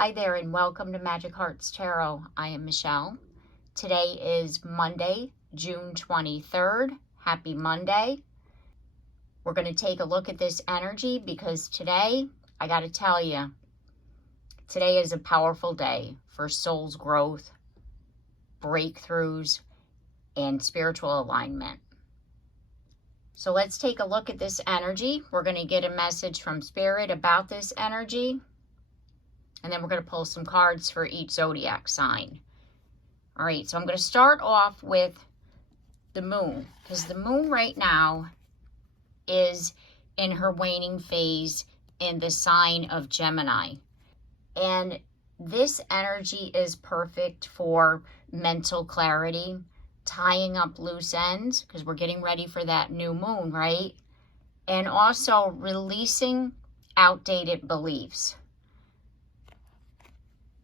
Hi there and welcome to Magic Hearts Tarot. I am Michelle. Today is Monday, June 23rd. Happy Monday. We're going to take a look at this energy because today, I got to tell you, today is a powerful day for soul's growth, breakthroughs, and spiritual alignment. So let's take a look at this energy. We're going to get a message from Spirit about this energy. And then we're going to pull some cards for each zodiac sign. All right, so I'm going to start off with the moon, because the moon right now is in her waning phase in the sign of Gemini. And this energy is perfect for mental clarity, tying up loose ends, because we're getting ready for that new moon, right? And also releasing outdated beliefs.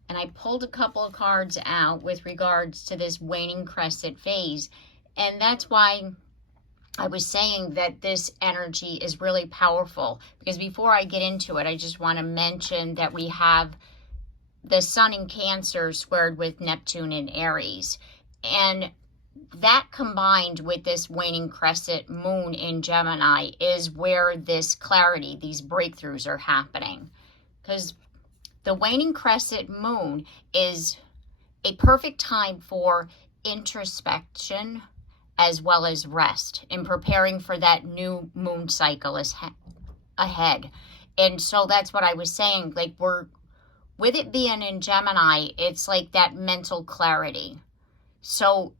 And I pulled a couple of cards out with regards to this waning crescent phase. And that's why I was saying that this energy is really powerful. Because before I get into it, I just want to mention that we have the Sun in Cancer squared with Neptune in Aries. And that combined with this waning crescent moon in Gemini is where this clarity, these breakthroughs are happening. Because the waning crescent moon is a perfect time for introspection as well as rest in preparing for that new moon cycle ahead. And so that's what I was saying, like with it being in Gemini, it's like that mental clarity. So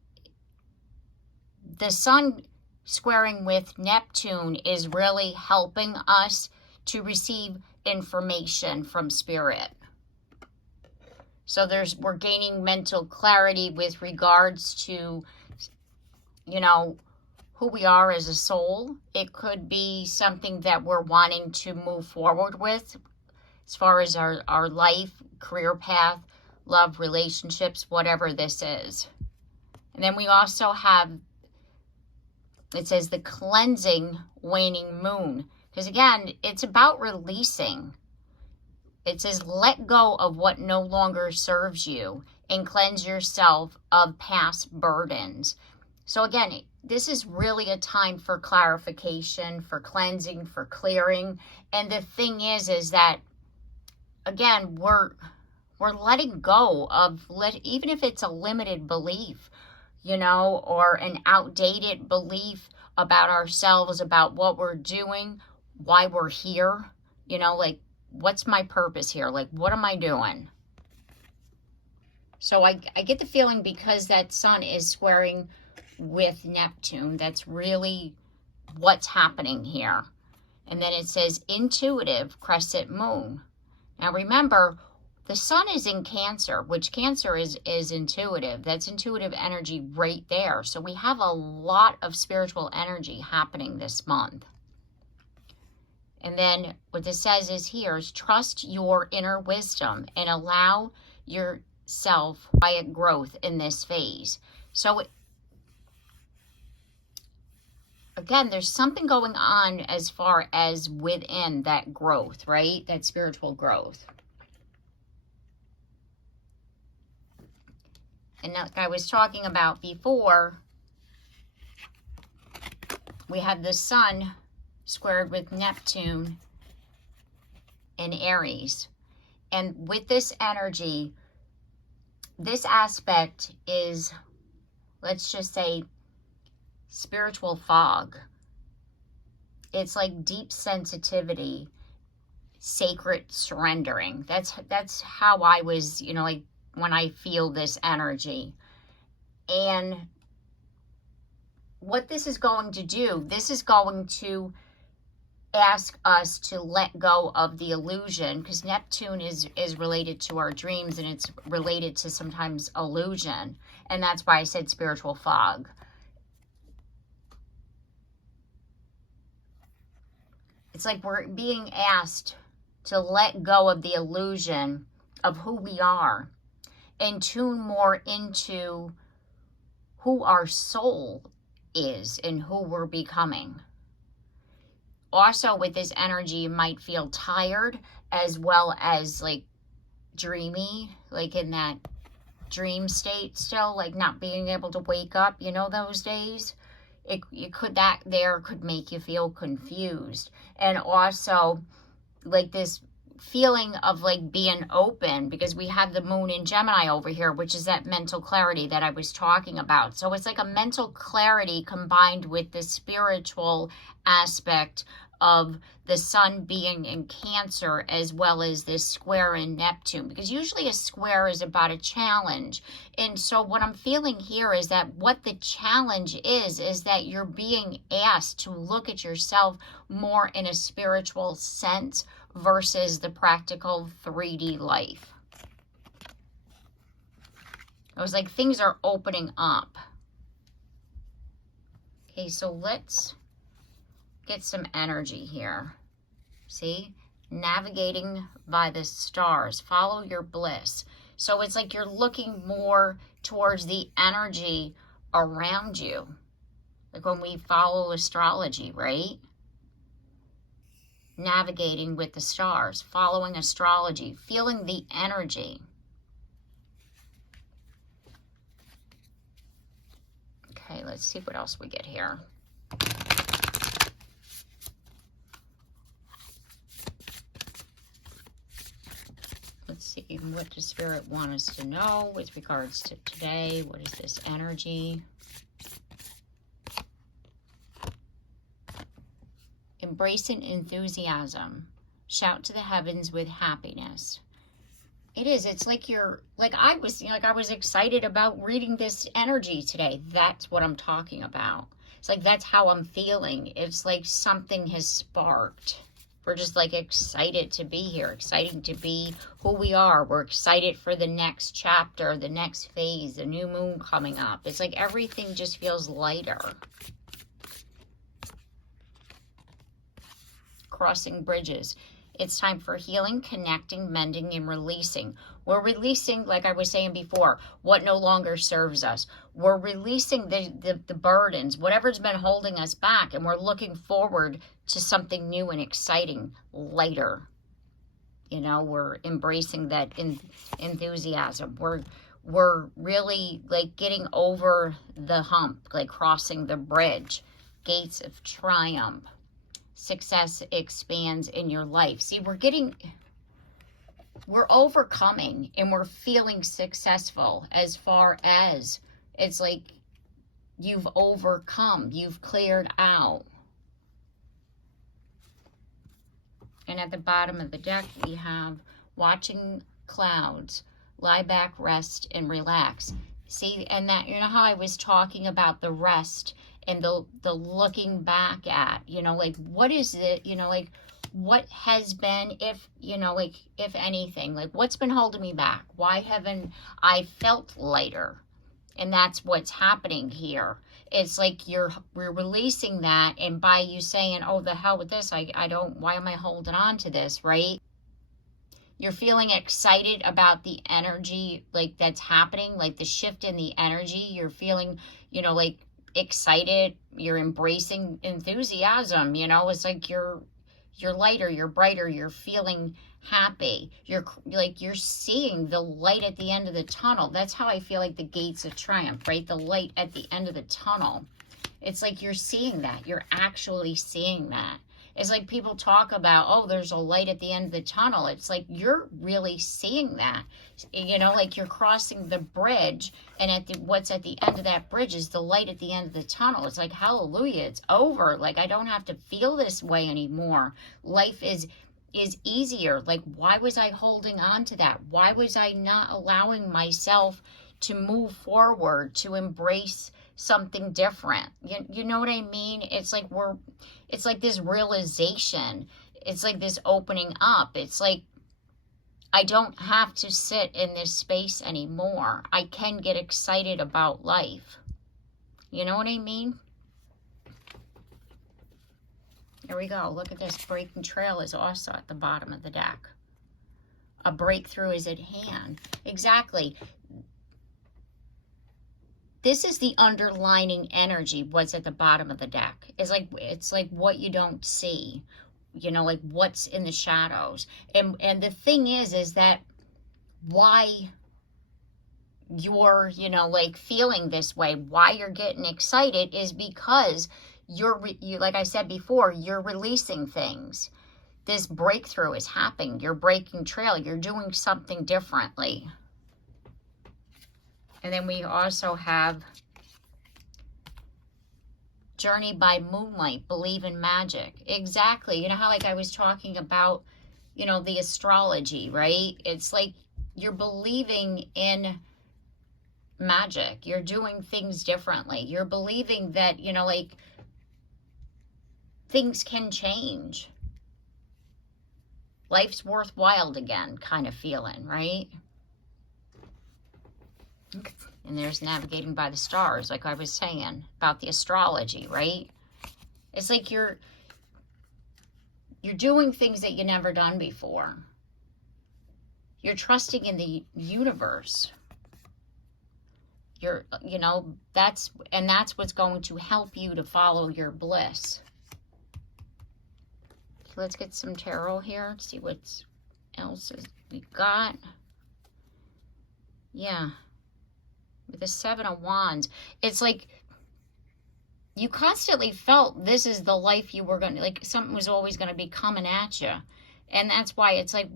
the Sun squaring with Neptune is really helping us to receive information from Spirit. So we're gaining mental clarity with regards to, who we are as a soul. It could be something that we're wanting to move forward with as far as our life, career path, love, relationships, whatever this is. And then we also have, it says the cleansing waning moon. Because again, it's about releasing. It says, let go of what no longer serves you and cleanse yourself of past burdens. So again, this is really a time for clarification, for cleansing, for clearing. And the thing is that, again, we're letting go of, even if it's a limited belief, or an outdated belief about ourselves, about what we're doing, why we're here, like, what's my purpose here? Like, what am I doing? So I get the feeling because that Sun is squaring with Neptune, that's really what's happening here. And then it says intuitive crescent moon. Now remember, the Sun is in Cancer, which Cancer is intuitive. That's intuitive energy right there. So we have a lot of spiritual energy happening this month. And then what this says is here is trust your inner wisdom and allow yourself quiet growth in this phase. So again, there's something going on as far as within that growth, right? That spiritual growth. And like I was talking about before, we have the Sun squared with Neptune in Aries. And with this energy, this aspect is, let's just say, spiritual fog. It's like deep sensitivity, sacred surrendering. That's how I was, like when I feel this energy. And what this is going to do, this is going to ask us to let go of the illusion, because Neptune is related to our dreams, and it's related to sometimes illusion. And that's why I said spiritual fog. It's like we're being asked to let go of the illusion of who we are and tune more into who our soul is and who we're becoming. Also with this energy, you might feel tired as well as like dreamy, like in that dream state still, like not being able to wake up, you know, those days. That could make you feel confused. And also like this feeling of like being open, because we have the moon in Gemini over here, which is that mental clarity that I was talking about. So it's like a mental clarity combined with the spiritual aspect of the sun being in Cancer, as well as this square in Neptune, because usually a square is about a challenge. And so what I'm feeling here is that what the challenge is that you're being asked to look at yourself more in a spiritual sense versus the practical 3D life. It was like things are opening up. Okay, so let's get some energy here. See? Navigating by the stars. Follow your bliss. So it's like you're looking more towards the energy around you. Like when we follow astrology, right? Navigating with the stars, following astrology, feeling the energy. Okay, let's see what else we get here. Let's see, what does Spirit want us to know with regards to today? What is this energy? Embracing enthusiasm. Shout to the heavens with happiness. It is. It's like you're, like I was excited about reading this energy today. That's what I'm talking about. It's like that's how I'm feeling. It's like something has sparked. We're just like excited to be here, excited to be who we are. We're excited for the next chapter, the next phase, the new moon coming up. It's like everything just feels lighter. Crossing bridges. It's time for healing, connecting, mending, and releasing. We're releasing, like I was saying before, what no longer serves us. We're releasing the burdens, whatever's been holding us back, and we're looking forward to something new and exciting later. You know, we're embracing that enthusiasm. We're really like getting over the hump, like crossing the bridge. Gates of triumph. Success expands in your life. See, we're overcoming and we're feeling successful, as far as it's like you've overcome, you've cleared out. And at the bottom of the deck, we have watching clouds, lie back, rest, and relax. See, and that, you know how I was talking about the rest and the looking back at, you know, like what is it, you know, like what has been, if, you know, like if anything, like what's been holding me back? Why haven't I felt lighter? And that's what's happening here. It's like we're releasing that, and by you saying, oh, the hell with this, I don't, why am I holding on to this, right? You're feeling excited about the energy, like that's happening, like the shift in the energy. You're feeling, you know, like excited. You're embracing enthusiasm. You know, it's like you're lighter, you're brighter, you're feeling happy. You're seeing the light at the end of the tunnel. That's how I feel like the gates of triumph, right? The light at the end of the tunnel. It's like you're seeing that. You're actually seeing that. It's like people talk about, oh, there's a light at the end of the tunnel. It's like you're really seeing that. You know, like you're crossing the bridge, and what's at the end of that bridge is the light at the end of the tunnel. It's like, hallelujah, it's over. Like, I don't have to feel this way anymore. Life is easier. Like, why was I holding on to that? Why was I not allowing myself to move forward, to embrace something different? You know what I mean? It's like it's like this realization. It's like this opening up. It's like I don't have to sit in this space anymore. I can get excited about life. You know what I mean? Here we go. Look at this. Breaking trail is also at the bottom of the deck. A breakthrough is at hand. Exactly. This is the underlining energy, what's at the bottom of the deck. It's like what you don't see, you know, like what's in the shadows. And the thing is that why you're, you know, like feeling this way, why you're getting excited is because you, like I said before, you're releasing things. This breakthrough is happening. You're breaking trail. You're doing something differently. And then we also have Journey by Moonlight, Believe in Magic. Exactly. You know how like I was talking about, you know, the astrology, right? It's like you're believing in magic. You're doing things differently. You're believing that, you know, like things can change. Life's worthwhile again, kind of feeling, right? And there's Navigating by the Stars, like I was saying about the astrology, right? It's like you're doing things that you never done before. You're trusting in the universe. You know, that's what's going to help you to follow your bliss. So let's get some tarot here, see what else we've got. Yeah. With the Seven of Wands, it's like you constantly felt this is the life you were going to, like something was always going to be coming at you. And that's why it's like,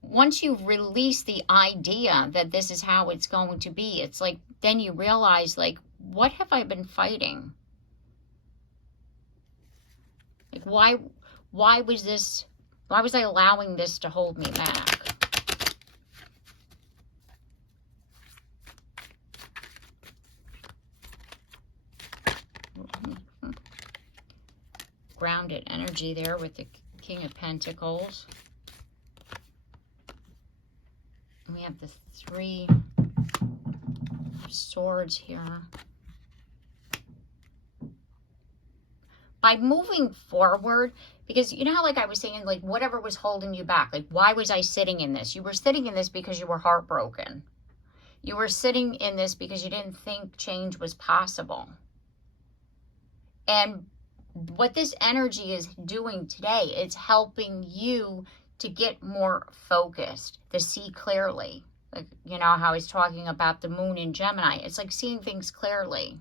once you release the idea that this is how it's going to be, it's like, then you realize, like, what have I been fighting? Like, why was I allowing this to hold me back? Grounded energy there with the King of Pentacles. We have the Three of Swords here. By moving forward, because you know how like I was saying, like whatever was holding you back, like why was I sitting in this? You were sitting in this because you were heartbroken. You were sitting in this because you didn't think change was possible. And what this energy is doing today, it's helping you to get more focused, to see clearly. Like, you know, how he's talking about the moon in Gemini. It's like seeing things clearly.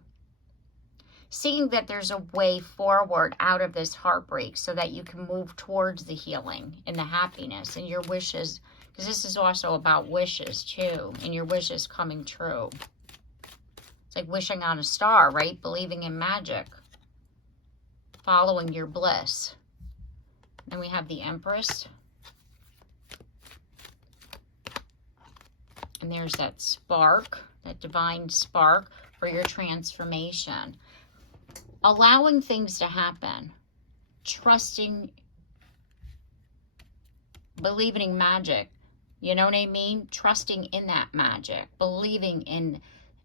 Seeing that there's a way forward out of this heartbreak so that you can move towards the healing and the happiness and your wishes. Because this is also about wishes too, and your wishes coming true. It's like wishing on a star, right? Believing in magic. Following your bliss. Then we have the Empress. And there's that spark, that divine spark for your transformation. Allowing things to happen. Trusting, believing in magic. You know what I mean? Trusting in that magic. Believing in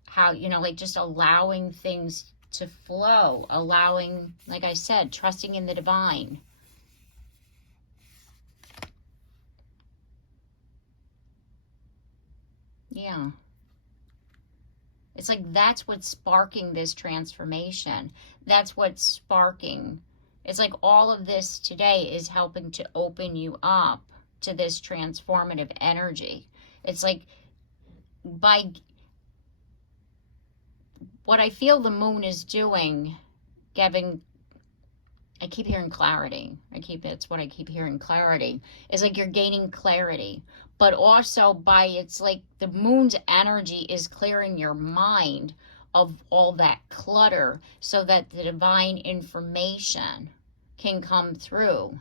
how, you know, like just allowing things to flow. Allowing, like I said, trusting in the divine. Yeah. It's like that's what's sparking this transformation. That's what's sparking. It's like all of this today is helping to open you up to this transformative energy. It's like by what I feel the moon is doing, giving, I keep hearing clarity. It's what I keep hearing, clarity. It's like you're gaining clarity. But also by, it's like the moon's energy is clearing your mind of all that clutter so that the divine information can come through.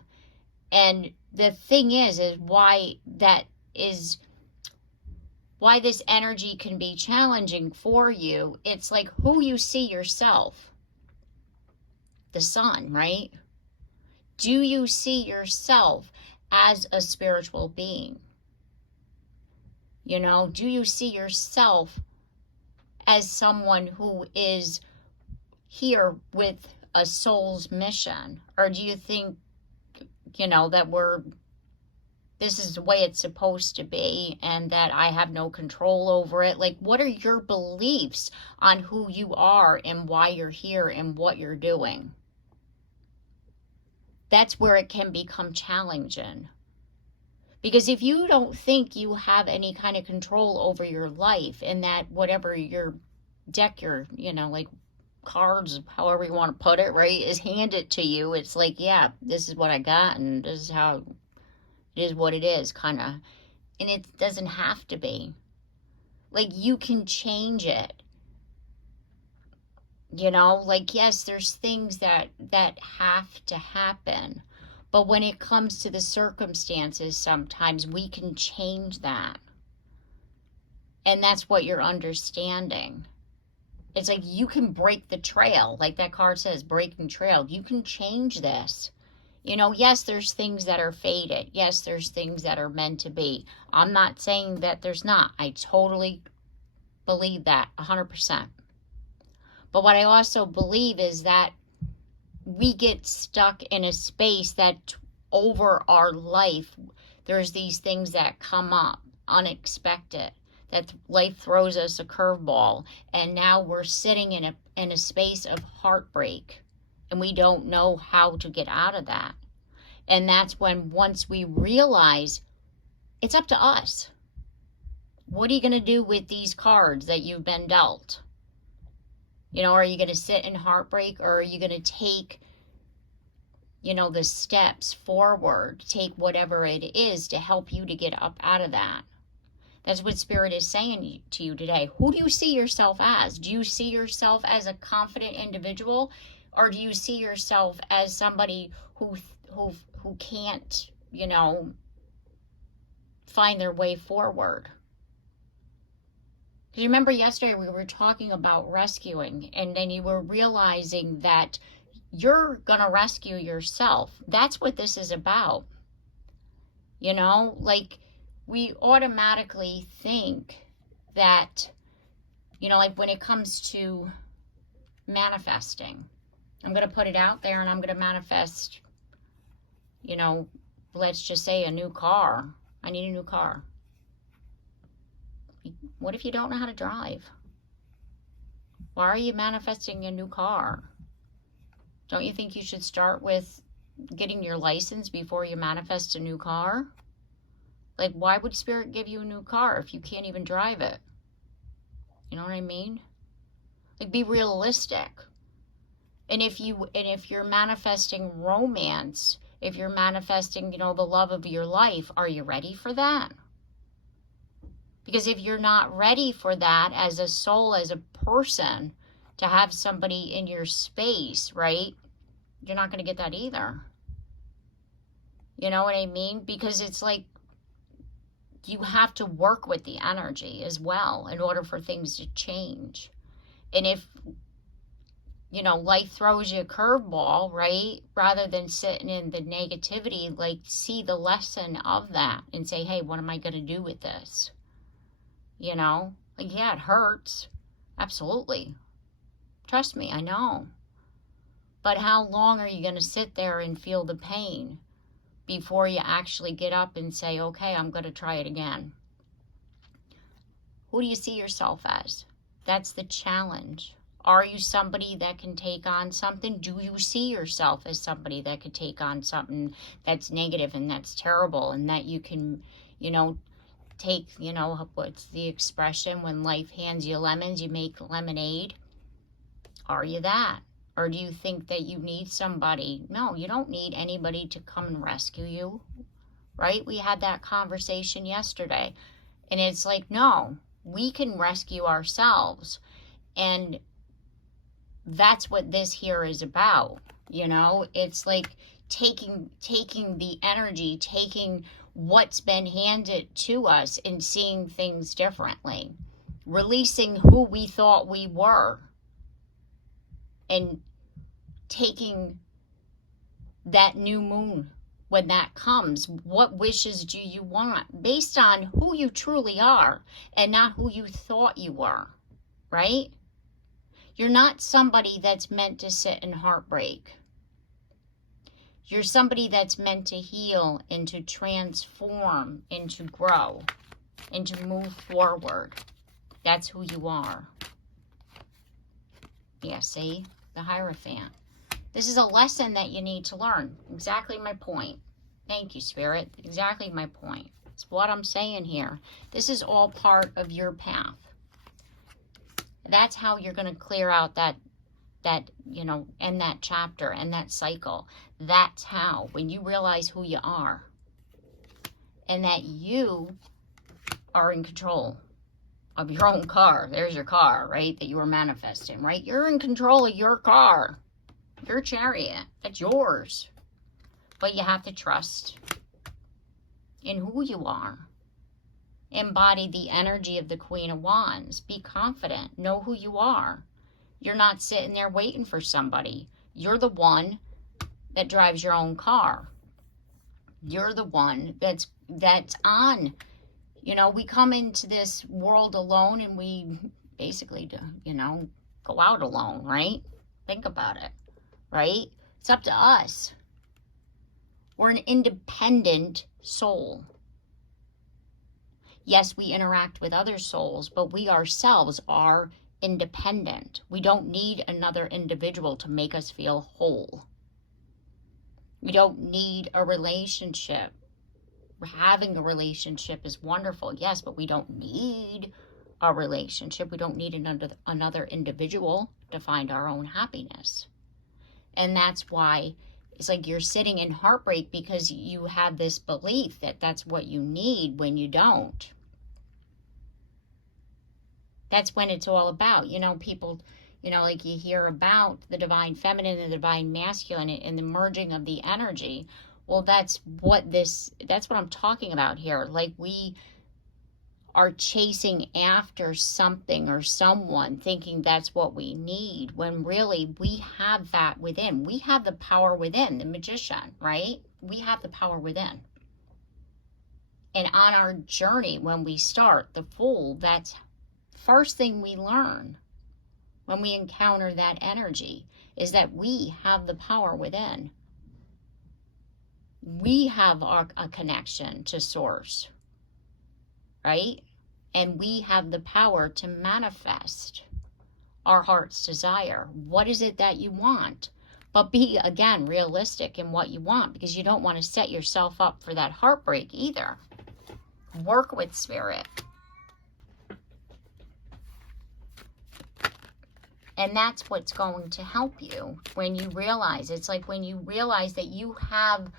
And the thing is why this energy can be challenging for you. It's like who you see yourself. The sun, right? Do you see yourself as a spiritual being? You know, do you see yourself as someone who is here with a soul's mission? Or do you think, you know, that this is the way it's supposed to be and that I have no control over it? Like, what are your beliefs on who you are and why you're here and what you're doing? That's where it can become challenging. Because if you don't think you have any kind of control over your life, and that whatever your deck, your, like cards, however you want to put it, right, is handed to you, it's like, yeah, this is what I got, and this is how it is, what it is, kind of. And it doesn't have to be. Like, you can change it. Like, yes, there's things that have to happen. But when it comes to the circumstances, sometimes we can change that. And that's what you're understanding. It's like you can break the trail. Like that card says, breaking trail. You can change this. Yes, there's things that are fated. Yes, there's things that are meant to be. I'm not saying that there's not. I totally believe that, 100%. But what I also believe is that we get stuck in a space that over our life, there's these things that come up unexpected, that life throws us a curveball, and now we're sitting in a space of heartbreak, and we don't know how to get out of that. And that's when, once we realize, it's up to us. What are you going to do with these cards that you've been dealt? Are you going to sit in heartbreak, or are you going to take, the steps forward, take whatever it is to help you to get up out of that? That's what Spirit is saying to you today. Who do you see yourself as? Do you see yourself as a confident individual, or do you see yourself as somebody who can't, find their way forward? Because remember yesterday we were talking about rescuing, and then you were realizing that you're going to rescue yourself. That's what this is about. Like, we automatically think that, like when it comes to manifesting, I'm going to put it out there and I'm going to manifest, let's just say a new car. I need a new car. What if you don't know how to drive? Why are you manifesting a new car? Don't you think you should start with getting your license before you manifest a new car? Like, why would Spirit give you a new car if you can't even drive it? You know what I mean? Like, be realistic. And if you're manifesting romance, if you're manifesting, the love of your life, are you ready for that? Because if you're not ready for that as a soul, as a person, to have somebody in your space, right? You're not going to get that either. You know what I mean? Because it's like, you have to work with the energy as well in order for things to change. And if, life throws you a curveball, right? Rather than sitting in the negativity, like, see the lesson of that and say, hey, what am I going to do with this? Like, yeah, it hurts. Absolutely. Trust me, I know. But how long are you going to sit there and feel the pain before you actually get up and say, okay, I'm going to try it again? Who do you see yourself as? That's the challenge. Are you somebody that can take on something? Do you see yourself as somebody that could take on something that's negative and that's terrible, and that you can, take, what's the expression? When life hands you lemons, you make lemonade. Are you that? Or do you think that you need somebody? No, you don't need anybody to come and rescue you, right? We had that conversation yesterday. And it's like, no, we can rescue ourselves. And that's what this here is about. It's like taking the energy, taking what's been handed to us and seeing things differently. Releasing who we thought we were. And taking that new moon, when that comes, what wishes do you want? Based on who you truly are and not who you thought you were, right? You're not somebody that's meant to sit in heartbreak. You're somebody that's meant to heal and to transform and to grow and to move forward. That's who you are. Yeah, see? The Hierophant. This is a lesson that you need to learn. Exactly my point. Thank you, Spirit. Exactly my point. It's what I'm saying here. This is all part of your path. That's how you're going to clear out that, you know, end that chapter and that cycle. That's how, when you realize who you are and that you are in control of your own car. There's your car, right? That you were manifesting, right? You're in control of your car, your chariot. That's yours. But you have to trust in who you are. Embody the energy of the Queen of Wands. Be confident. Know who you are. You're not sitting there waiting for somebody. You're the one that drives your own car. You're the one that's on. You know, we come into this world alone and we basically, you know, go out alone, right? Think about it, right? It's up to us. We're an independent soul. Yes, we interact with other souls, but we ourselves are independent. We don't need another individual to make us feel whole. We don't need a relationship. Having a relationship is wonderful, yes, but we don't need a relationship. We don't need another individual to find our own happiness. And that's why it's like you're sitting in heartbreak because you have this belief that that's what you need when you don't. That's when it's all about, you know, people, you know, like you hear about the divine feminine and the divine masculine and the merging of the energy. Well, that's what I'm talking about here. Like we are chasing after something or someone thinking that's what we need, when really we have that within. We have the power within, the magician, right? We have the power within. And on our journey, when we start, the Fool, that's first thing we learn when we encounter that energy is that we have the power within. We have a connection to Source, right? And we have the power to manifest our heart's desire. What is it that you want? But be, again, realistic in what you want, because you don't want to set yourself up for that heartbreak either. Work with Spirit. And that's what's going to help you when you realize. It's like when you realize that you have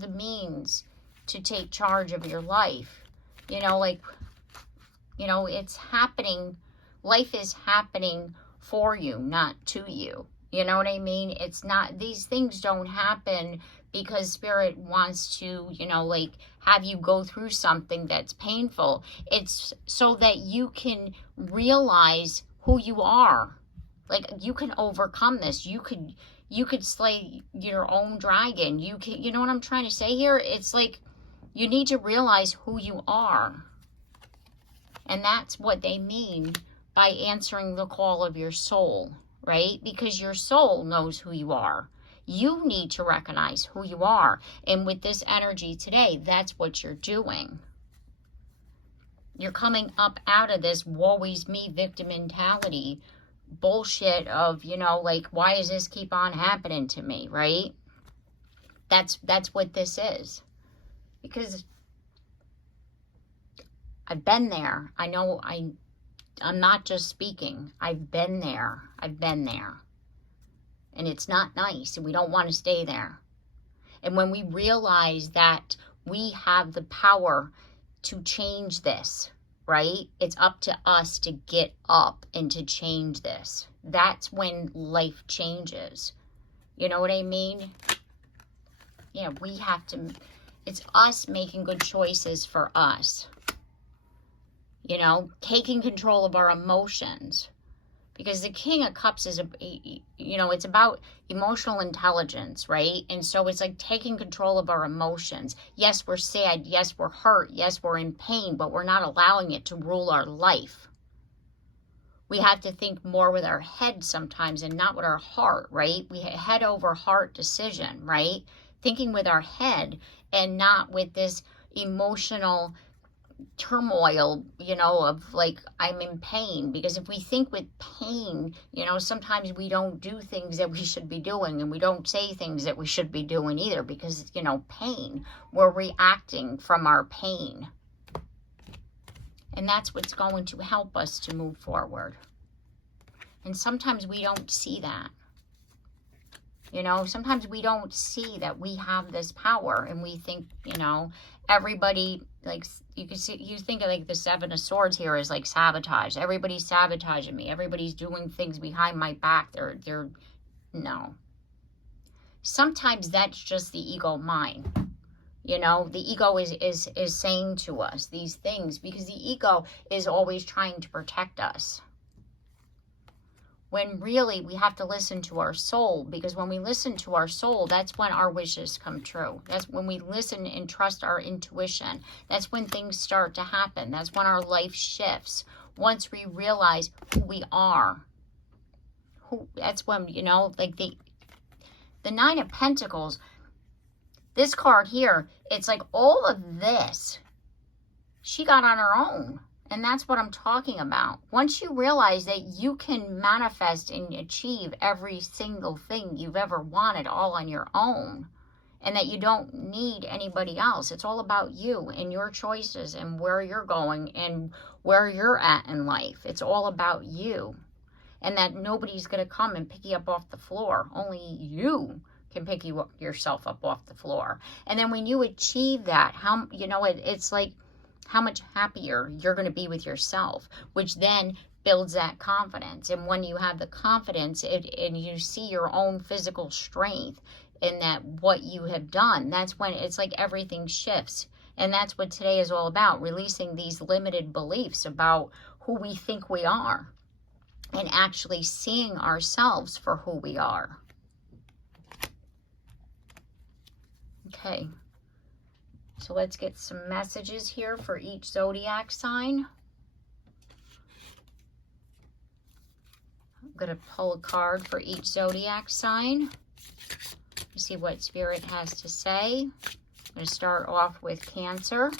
the means to take charge of your life. You know, like, you know, it's happening. Life is happening for you, not to you. You know what I mean? It's not, these things don't happen because Spirit wants to, you know, like have you go through something that's painful. It's so that you can realize who you are. Like you can overcome this. You could slay your own dragon. You know what I'm trying to say here? It's like you need to realize who you are. And that's what they mean by answering the call of your soul, right? Because your soul knows who you are. You need to recognize who you are. And with this energy today, that's what you're doing. You're coming up out of this woe is me victim mentality bullshit of, you know, like, why does this keep on happening to me, right? That's what this is. Because I've been there. I know I'm not just speaking. I've been there. And it's not nice, and we don't want to stay there. And when we realize that we have the power to change this, right? It's up to us to get up and to change this. That's when life changes. You know what I mean? Yeah, we have to, it's us making good choices for us. You know, taking control of our emotions. Because the King of Cups is, you know, it's about emotional intelligence, right? And so it's like taking control of our emotions. Yes, we're sad. Yes, we're hurt. Yes, we're in pain, but we're not allowing it to rule our life. We have to think more with our head sometimes and not with our heart, right? We head over heart decision, right? Thinking with our head and not with this emotional turmoil, you know, of like, I'm in pain. Because if we think with pain, you know, sometimes we don't do things that we should be doing, and we don't say things that we should be doing either, because, you know, pain, we're reacting from our pain. And that's what's going to help us to move forward. And sometimes we don't see that. You know, sometimes we don't see that we have this power, and we think, you know, everybody, like, you can see, you think of like the Seven of Swords here is like sabotage. Everybody's sabotaging me. Everybody's doing things behind my back. They're no. Sometimes that's just the ego mind. You know, the ego is saying to us these things because the ego is always trying to protect us. When really we have to listen to our soul, because when we listen to our soul, that's when our wishes come true. That's when we listen and trust our intuition. That's when things start to happen. That's when our life shifts. Once we realize who we are. That's when, you know, like the Nine of Pentacles, this card here, it's like all of this, she got on her own. And that's what I'm talking about. Once you realize that you can manifest and achieve every single thing you've ever wanted all on your own, and that you don't need anybody else. It's all about you and your choices and where you're going and where you're at in life. It's all about you. And that nobody's going to come and pick you up off the floor. Only you can pick yourself up off the floor. And then when you achieve that, how, you know, it's like, how much happier you're going to be with yourself, which then builds that confidence. And when you have the confidence and you see your own physical strength in that what you have done, that's when it's like everything shifts. And that's what today is all about, releasing these limited beliefs about who we think we are and actually seeing ourselves for who we are. Okay. So let's get some messages here for each zodiac sign. I'm going to pull a card for each zodiac sign. See what Spirit has to say. I'm going to start off with Cancer.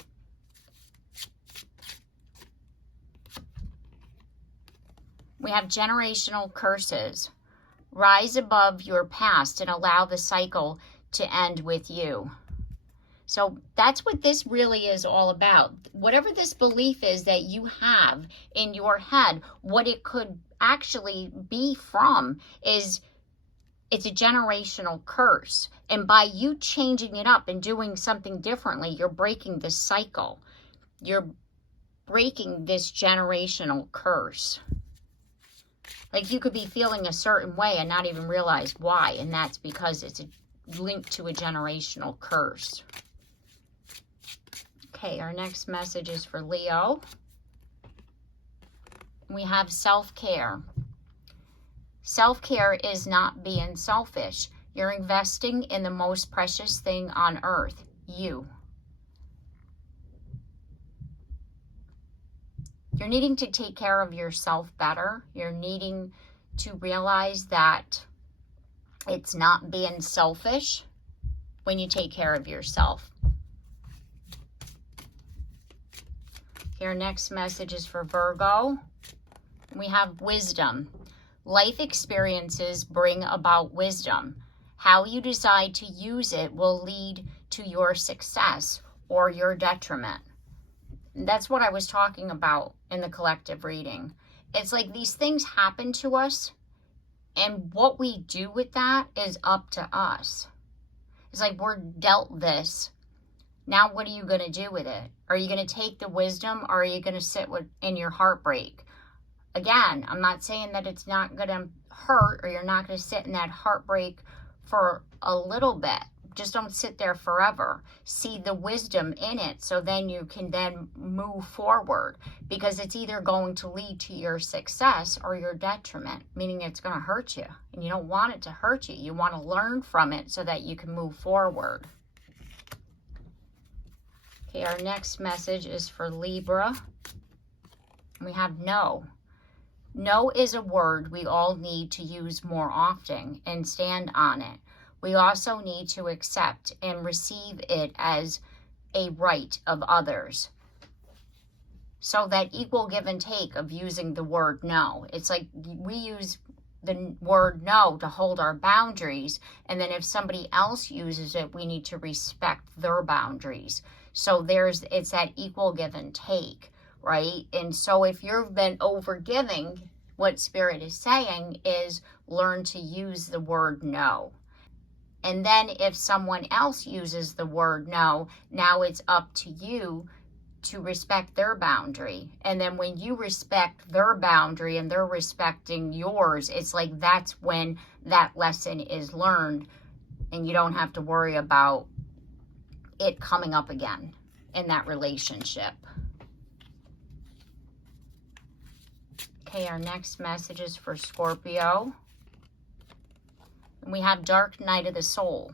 We have generational curses. Rise above your past and allow the cycle to end with you. So that's what this really is all about. Whatever this belief is that you have in your head, what it could actually be from is it's a generational curse. And by you changing it up and doing something differently, you're breaking the cycle. You're breaking this generational curse. Like you could be feeling a certain way and not even realize why. And that's because it's linked to a generational curse. Okay, our next message is for Leo. We have self-care. Self-care is not being selfish. You're investing in the most precious thing on earth, you. You're needing to take care of yourself better. You're needing to realize that it's not being selfish when you take care of yourself. Our next message is for Virgo. We have wisdom. Life experiences bring about wisdom. How you decide to use it will lead to your success or your detriment. That's what I was talking about in the collective reading. It's like these things happen to us, and what we do with that is up to us. It's like we're dealt this. Now what are you going to do with it? Are you going to take the wisdom, or are you going to sit in your heartbreak? Again, I'm not saying that it's not going to hurt, or you're not going to sit in that heartbreak for a little bit. Just don't sit there forever. See the wisdom in it, so then you can then move forward, because it's either going to lead to your success or your detriment, meaning it's going to hurt you, and you don't want it to hurt you. You want to learn from it so that you can move forward. Okay, our next message is for Libra. We have no. No is a word we all need to use more often and stand on it. We also need to accept and receive it as a right of others. So that equal give and take of using the word no. It's like we use the word no to hold our boundaries, and then if somebody else uses it, we need to respect their boundaries. So it's that equal give and take, right? And so if you've been overgiving, what Spirit is saying is learn to use the word no. And then if someone else uses the word no, now it's up to you to respect their boundary. And then when you respect their boundary and they're respecting yours, it's like that's when that lesson is learned, and you don't have to worry about it coming up again in that relationship. Okay, our next message is for Scorpio. And we have Dark Night of the Soul.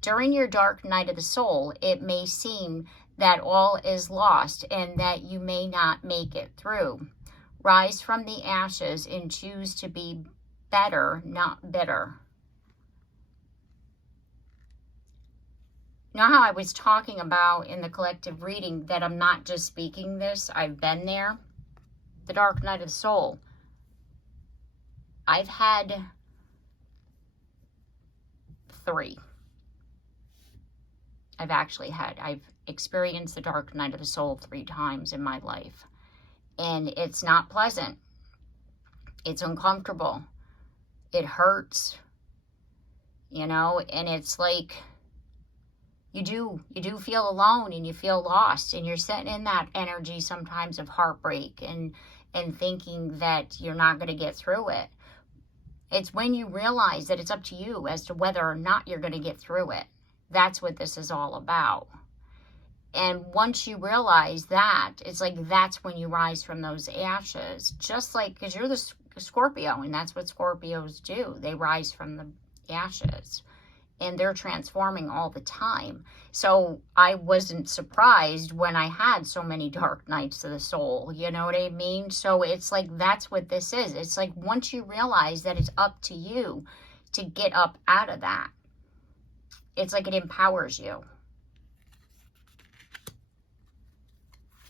During your dark night of the soul, it may seem that all is lost and that you may not make it through. Rise from the ashes and choose to be better, not bitter. You know how I was talking about in the collective reading that I'm not just speaking this, I've been there? The dark night of the soul. I've had 3. I've experienced the dark night of the soul 3 times in my life. And it's not pleasant. It's uncomfortable. It hurts. You know, and it's like you do feel alone and you feel lost, and you're sitting in that energy sometimes of heartbreak and thinking that you're not going to get through it. It's when you realize that it's up to you as to whether or not you're going to get through it. That's what this is all about. And once you realize that, it's like that's when you rise from those ashes. Just like, because you're the Scorpio, and that's what Scorpios do. They rise from the ashes. And they're transforming all the time. So I wasn't surprised when I had so many dark nights of the soul. You know what I mean? So it's like that's what this is. It's like once you realize that it's up to you to get up out of that, it's like it empowers you.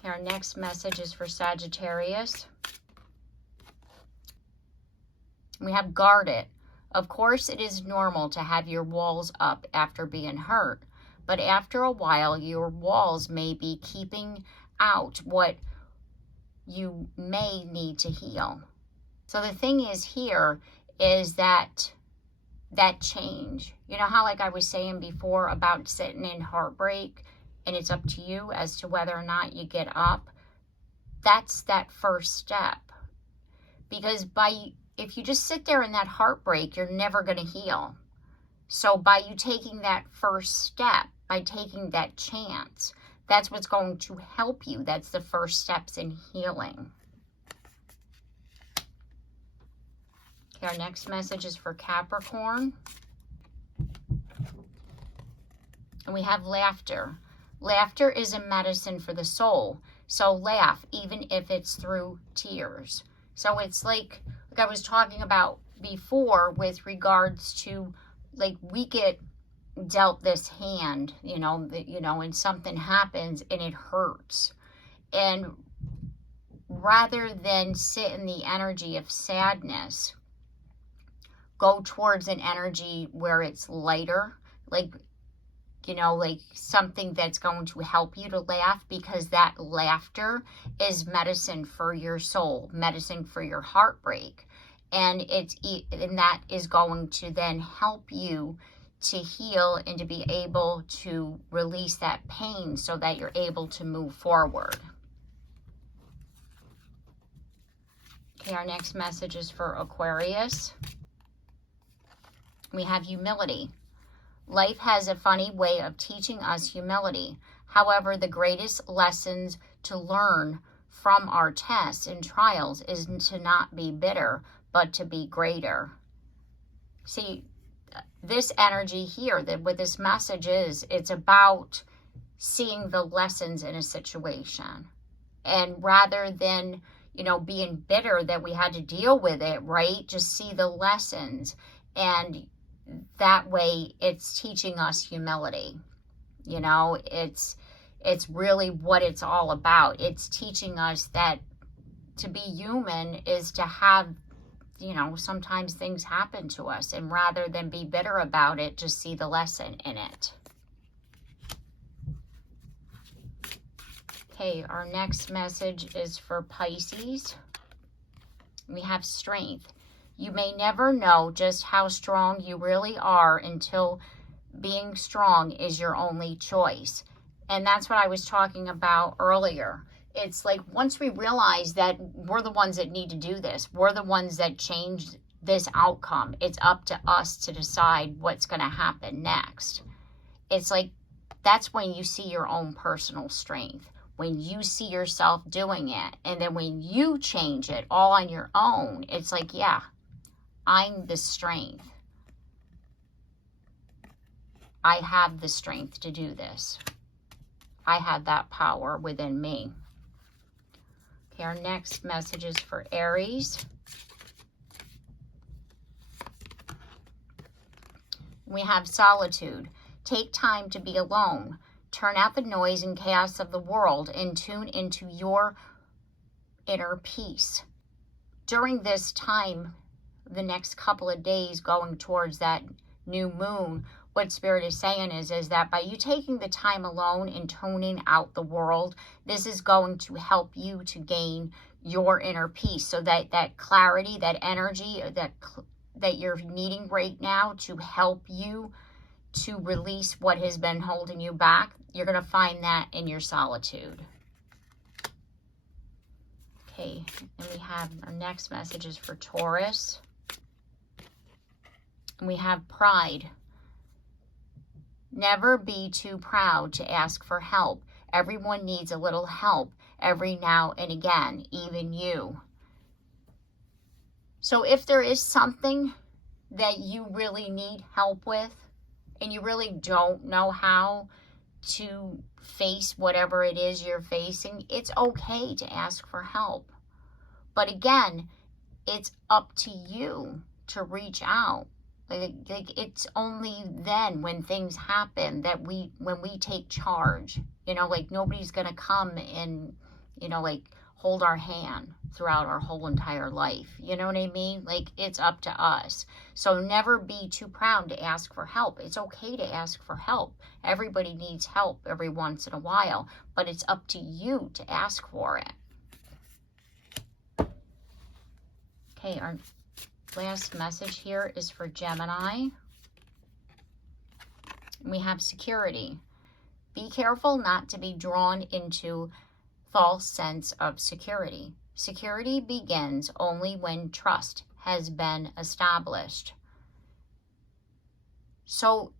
Our next message is for Sagittarius. We have guard it. Of course, it is normal to have your walls up after being hurt, but after a while, your walls may be keeping out what you may need to heal. So the thing is here is that change. You know how, like I was saying before about sitting in heartbreak, and it's up to you as to whether or not you get up? That's that first step. Because if you just sit there in that heartbreak, you're never going to heal. So by you taking that first step, by taking that chance, that's what's going to help you. That's the first steps in healing. Okay, our next message is for Capricorn. And we have laughter. Laughter is a medicine for the soul. So laugh, even if it's through tears. So it's like I was talking about before with regards to, like, we get dealt this hand, and something happens and it hurts. And rather than sit in the energy of sadness, go towards an energy where it's lighter, like something that's going to help you to laugh, because that laughter is medicine for your soul, medicine for your heartbreak. And that is going to then help you to heal and to be able to release that pain so that you're able to move forward. Okay, our next message is for Aquarius. We have humility. Life has a funny way of teaching us humility. However, the greatest lessons to learn from our tests and trials is to not be bitter, but to be greater. See, this energy here, that what this message is, it's about seeing the lessons in a situation. And rather than, being bitter that we had to deal with it, right? Just see the lessons. And that way it's teaching us humility. It's It's really what it's all about. It's teaching us that to be human is to have, you know, sometimes things happen to us, and rather than be bitter about it, just see the lesson in it. Okay, our next message is for Pisces. We have strength. You may never know just how strong you really are until being strong is your only choice. And that's what I was talking about earlier. It's like once we realize that we're the ones that need to do this, we're the ones that change this outcome, it's up to us to decide what's going to happen next. It's like that's when you see your own personal strength, when you see yourself doing it. And then when you change it all on your own, it's like, yeah, I'm the strength. I have the strength to do this. I have that power within me. Okay, our next message is for Aries. We have solitude. Take time to be alone. Turn out the noise and chaos of the world and tune into your inner peace. During this time, the next couple of days going towards that new moon, what Spirit is saying is that by you taking the time alone and tuning out the world, this is going to help you to gain your inner peace. So that clarity, that energy that you're needing right now to help you to release what has been holding you back, you're going to find that in your solitude. Okay, and we have our next message is for Taurus. And we have pride. Never be too proud to ask for help. Everyone needs a little help every now and again, even you. So if there is something that you really need help with, and you really don't know how to face whatever it is you're facing, it's okay to ask for help. But again, it's up to you to reach out. Like it's only then when things happen that when we take charge, you know, like nobody's going to come and, you know, like hold our hand throughout our whole entire life. You know what I mean? Like it's up to us. So never be too proud to ask for help. It's okay to ask for help. Everybody needs help every once in a while, but it's up to you to ask for it. Okay, our last message here is for Gemini. We have security. Be careful not to be drawn into false sense of security. Security begins only when trust has been established. So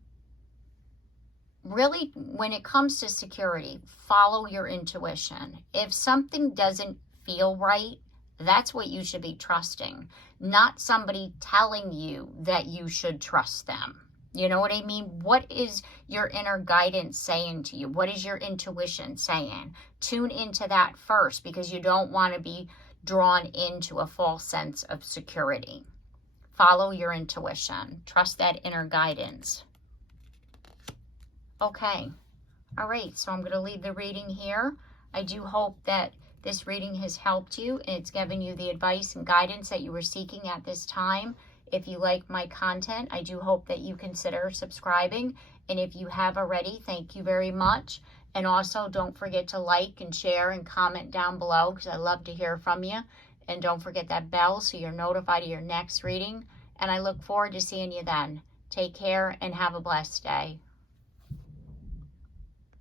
really, when it comes to security, follow your intuition. If something doesn't feel right, that's what you should be trusting, not somebody telling you that you should trust them. You know what I mean? What is your inner guidance saying to you? What is your intuition saying? Tune into that first, because you don't want to be drawn into a false sense of security. Follow your intuition. Trust that inner guidance. Okay. All right. So I'm going to leave the reading here. I do hope that this reading has helped you and it's given you the advice and guidance that you were seeking at this time. If you like my content, I do hope that you consider subscribing. And if you have already, thank you very much. And also don't forget to like and share and comment down below, because I love to hear from you. And don't forget that bell so you're notified of your next reading. And I look forward to seeing you then. Take care and have a blessed day.